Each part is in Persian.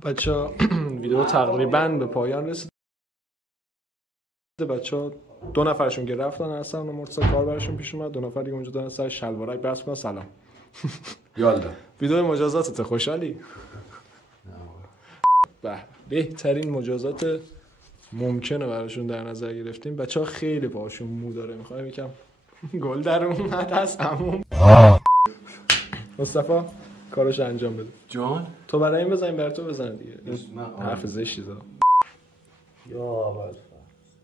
خب بچه‌ها ویدیو تقریباً به پایان رسید. بچه‌ها 2 نفرشون که رفتن هستن و مرتضی کار براشون پیش اومد، 2 نفر دیگه اونجا دارن سر شلوارک بحث می‌کنن. سلام. یالا. ویدیو مجازاتت خوشحالی؟ بهترین مجازات ممکنه براشون در نظر گرفتیم. بچه‌ها خیلی باهاشون مو داره، می‌خوایم یکم گل در اومد هست عموم. مصطفی کارش انجام بده. جان تو برای این بزنیم بر تو بزن دیگه. حرف زشتی زدم. یا اول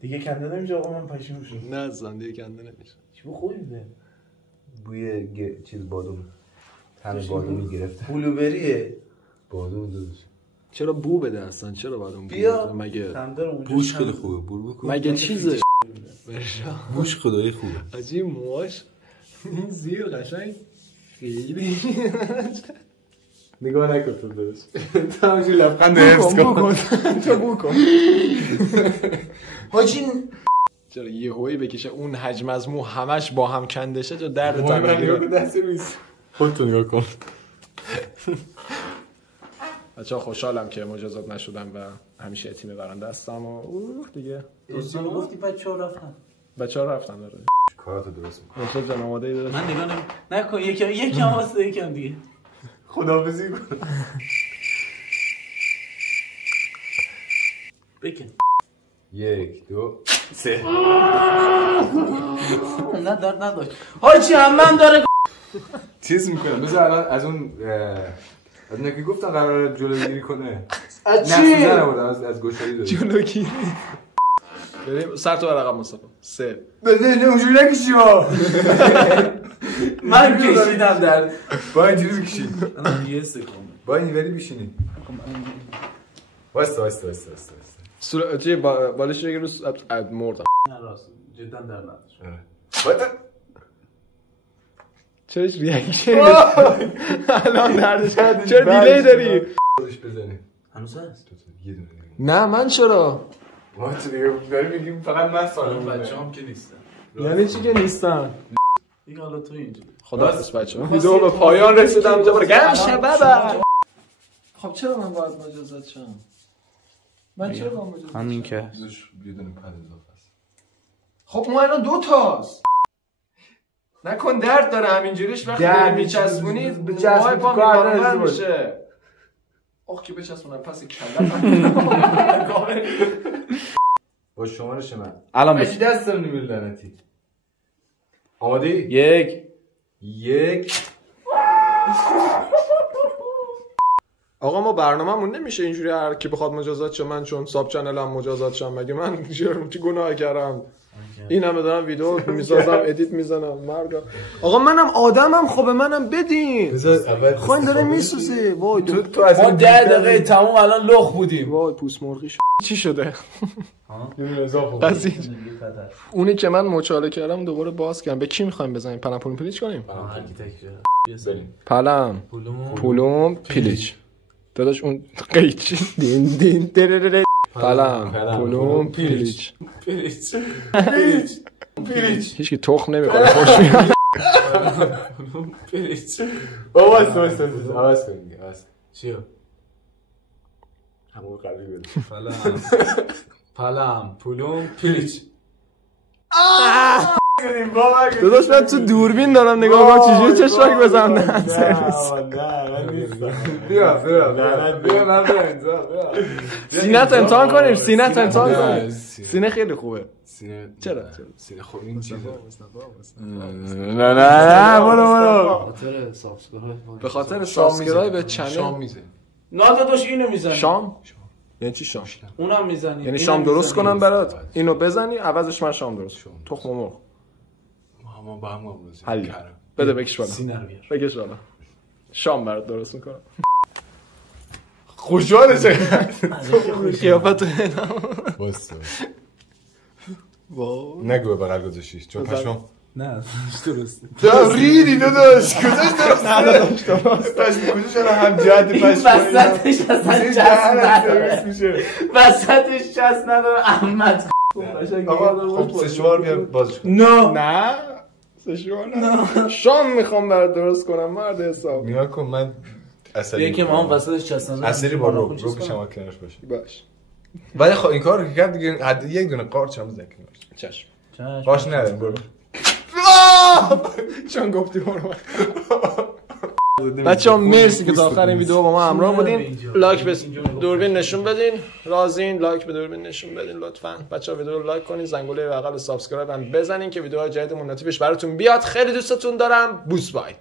دیگه کنده نمیشه آقا، من پشیمون شدم. نه زنده کنده نمیشه. چی بو خوبی میده؟ بوی چیز بادوم. تن بادومی گرفته. بلوبریه. بادوم دوست. چرا بو بده اصلا؟ چرا بادوم بیا مگه بوش خیلی خوبه. بو بکن. مگه چیزه؟ بوش خدایی خوبه. عجیب موهاش این زیر قشنگ خیلی نگاه نکن تو درست. تو همونجوری لبخند حفظ کن. تو بو کن. حاجی چرا یه هوی بکشه اون حجم از مو همش با هم کندشه جو درد من نگاه تنگیره. کن دست رویز. خودتو نگاه کن. بچه‌ها خوشحالم که مجازات نشدم و همیشه تیم برنده هستم و دیگه دوستان گفتی بچه‌ها رفتن. بچه‌ها رفتن داره. کاراتو درست می‌کنی. مرتضی جان آماده ای داره؟ من نگاه نکن یکم واسه یکم دیگه. خداحافظی کن. بکن. 1 2 3. نه درد نداشت. حاجی هم داره چیز میکنم. بذار الان از اون که گفتم قراره جلوگیری کنه. از چی؟ نه از گوشاری داره. جلوگیری. بریم سر تو رقم مصطفی 3. نه اونجوری نکشی ها. من کشیدم در با اینجوری بکشید. الان یه سکند. با اینوری بشینی. واسه چی بالش بگیر رو مردم. نه راست جدا در نداشت. چرا هیچ ریاکشن الان دردش چرا دیلی داری؟ خودش بزنی. هنوز هست؟ یه دونه. نه من چرا؟ ما تو دیگه داریم میگیم فقط من سالم بودم. بچه‌ام که نیستن. یعنی چی که نیستن؟ دیگه حالا تو اینجا. خداحافظ بچه‌ها. ویدیو به پایان رسیدم. دوباره گمشه بابا. خب چرا من باید مجازات شم؟ من چرا باید مجازات شم؟ همین که یه دونه پد اضافه است. خب ما الان 2 تاست. نکن درد داره همینجوریش وقتی داری میچسبونی موهای پا میبارن میشه. آخ که بچسبونم پس کلم. با شمارش من الان بچی دست دارم نمیل لعنتی. آماده ای؟ 1 آقا ما برنامه‌مون نمیشه اینجوری هر کی بخواد مجازات شه. من چون ساب چنلم مجازات شم مگه من چی گناه کردم؟ این همه دارم ویدیو میسازم ادیت میزنم مرگا. آقا منم آدمم خب منم بدین. خواین داره میسوزه. وای تو از ما 10 دقیقه تموم الان لخ بودیم. وای پوست مرغی چی شده؟ یه دونه اضافه. قضیه اونی که من مچاله کردم دوباره باز کردم. به کی میخوایم بزنیم؟ پلم پولوم پلیچ کنیم؟ بریم. پلم پولوم پلیچ. داداش اون قیچی دین دین دررر پلم پولوم پلیچ. هیچ کی تخم نمیخوره خوش میاد. بابا عوض کن. چیو؟ همون قبلی بده. پلم پولوم پلیچ. داداش من تو دوربین دارم نگاه میکنم چجوری چشاک بزنم. نه سرویس. بیا من برم. سینه امتحان کنیم. سینه خیلی خوبه. چرا؟ سینه خوب این چیزه. نه برو. خاطر سابسکرایب. به خاطر سابسکرایب چنل شام میزه. نه داداش اینو میزنی. شام؟ یعنی چی شام؟ اونم میزنی. یعنی شام درست کنم برات اینو بزنی عوضش من شام درست کنم. تخم مرغ. ما با هم امروز حل. بده بکش بالا. سینه رو بیار. بکش بالا. شام برات درست میکنم. خوشحاله چه قیافت واسه واو نگو بغل گذاشتیش چون پشم نه درسته. تو ریدی داداش کجاش درسته؟ پشم کجاش هم جهت پشم وسطش اصلا چسب نداره. وسطش چسب نداره احمد. آقا خب سشوار بیا بازش کن. نه سشوار نه. شام میخوام برات درست کنم مرد حساب. نگاه کن من یکی ما هم وسطش چسبوندیم اصلی با رو شما کنارش باشی باش. ولی خب این کارو که کرد دیگه حد یک دونه قارچ هم زدن کنارش. چشم. باش نداریم برو. چون گفتی برو. بچه‌ها مرسی که تا آخر این ویدیو با ما همراه بودین. لایک به دوربین نشون بدین. راضین لایک به دوربین نشون بدین لطفاً. بچه‌ها ویدیو رو لایک کنین، زنگوله بغل سابسکرایب هم بزنین که ویدیوهای جدیدمون نوتیفیکیشن براتون بیاد. خیلی دوستتون دارم. بوس بای.